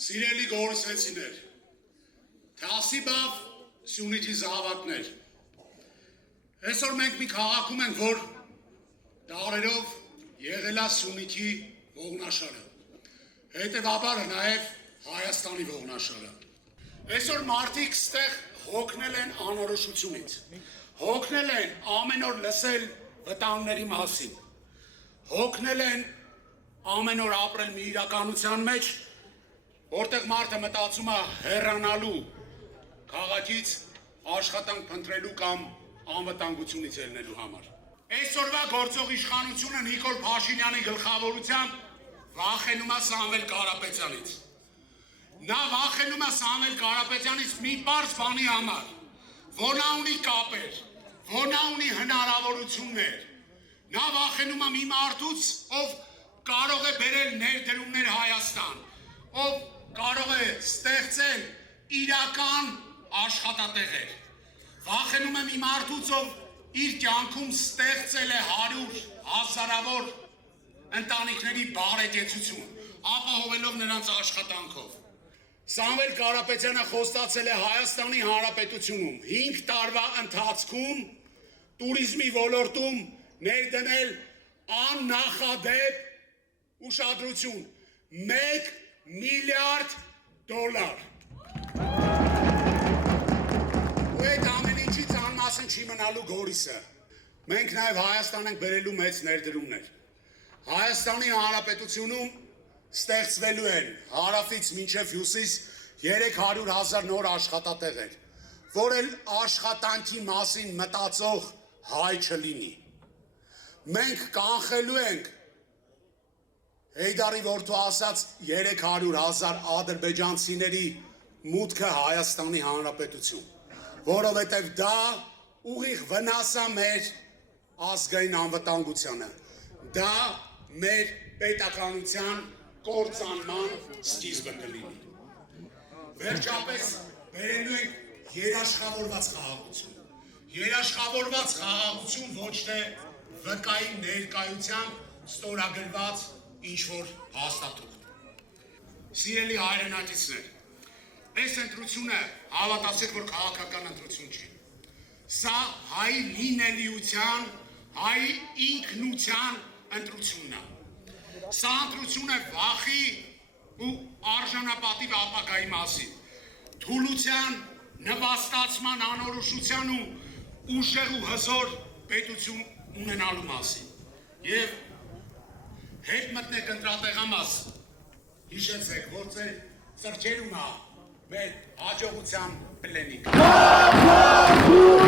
Սիրելի գորսվեցիներ, թասիբավ Սյունիքի զավակներ, այսօր մենք մի քաղաքում ենք, որ դարերով եղել է Սյունիքի ողնաշարը, հետևաբար նաև Հայաստանի ողնաշարը։ Այսօր մարդիկ ստեղ հոգնել են անորոշությունից, հոգնել են ամեն օր լսել վտանգների մասին, հոգնել են ամեն օր ապրել մի իրականության մեջ, որտեղ մարդը մտածում է հեռանալու քաղաքից, աշխատանք փնտրելու կամ անվտանգությունից ելնելու համար։ Այսօրվա գործող իշխանությունը Նիկոլ Փաշինյանի գլխավորությամբ վախենում է Սամվել Կարապետյանից։ Նա վախենում է Սամվել Կարապետյանից մի պարզ բանի համար, որ նա ունի կապեր, որ նա ունի հնարավորություններ։ Նա վախենում է մի մարդուց, ով կարող է բերել ներդրումներ Հայաստան, ով կարող է ստեղծել իրական աշխատատեղեր։ Վախենում է մի մարդուց, ով իր կյանքում ստեղծել է 100 հազարավոր ընտանիքների բարեկեցություն, ապահովելով նրանց աշխատանքով։ Սամվել Կարապետյանը խոստացել է Հայաստանի Հանրապետությունում 5 տարվա ընթացքում տուրիզմի ոլորտում ներդնել աննախադեպ ուշադրություն 1 միլիարդ դոլար։ Ու այդ ամեն ինչից անմասն չի մնալու Գորիսը։ Մենք նաև Հայաստան ենք բերելու մեծ ներդրումներ։ Հայաստանի Հանրապետությունում ստեղծվելու են հարավից մինչև հյուսիս 300,000 նոր աշխատատեղեր, որ էլ աշխատանքի մասին մտածող հայ չլինի։ Մենք կանխելու ենք Հեյդարի որդու ասած 300,000 ադրբեջանցիների մուտքը Հայաստանի Հանրապետություն, որովհետև դա ուղիղ վնաս է մեր ազգային անվտանգությանը, դա մեր պետականության կործանման սկիզբը կլինի։ Վերջապես բերելու ենք երաշխավորված խաղաղություն։ Երաշխավորված խաղաղություն ոչ թե վկայի ներկայությամբ ստորագրված ինչ-որ հաստատում։ Սիրելի հայրենակիցներ, այս ընտրությունը հավատացեք, որ քաղաքական ընտրություն չի։ Սա հայ լինելիության, հայ ինքնության ընտրությունն է։ Սա ընտրություն է վախի ու արժանապատիվ ապագայի մասին, թուլության, նվաստացման, անորոշության ու ուժեղ ու հզոր պետություն ունենալու մասին։ Եվ հետ մտնեք ընտրատեղամաս, հիշեցեք, որ ձեր ծրջերում է մեր հաջողության պլենիկ։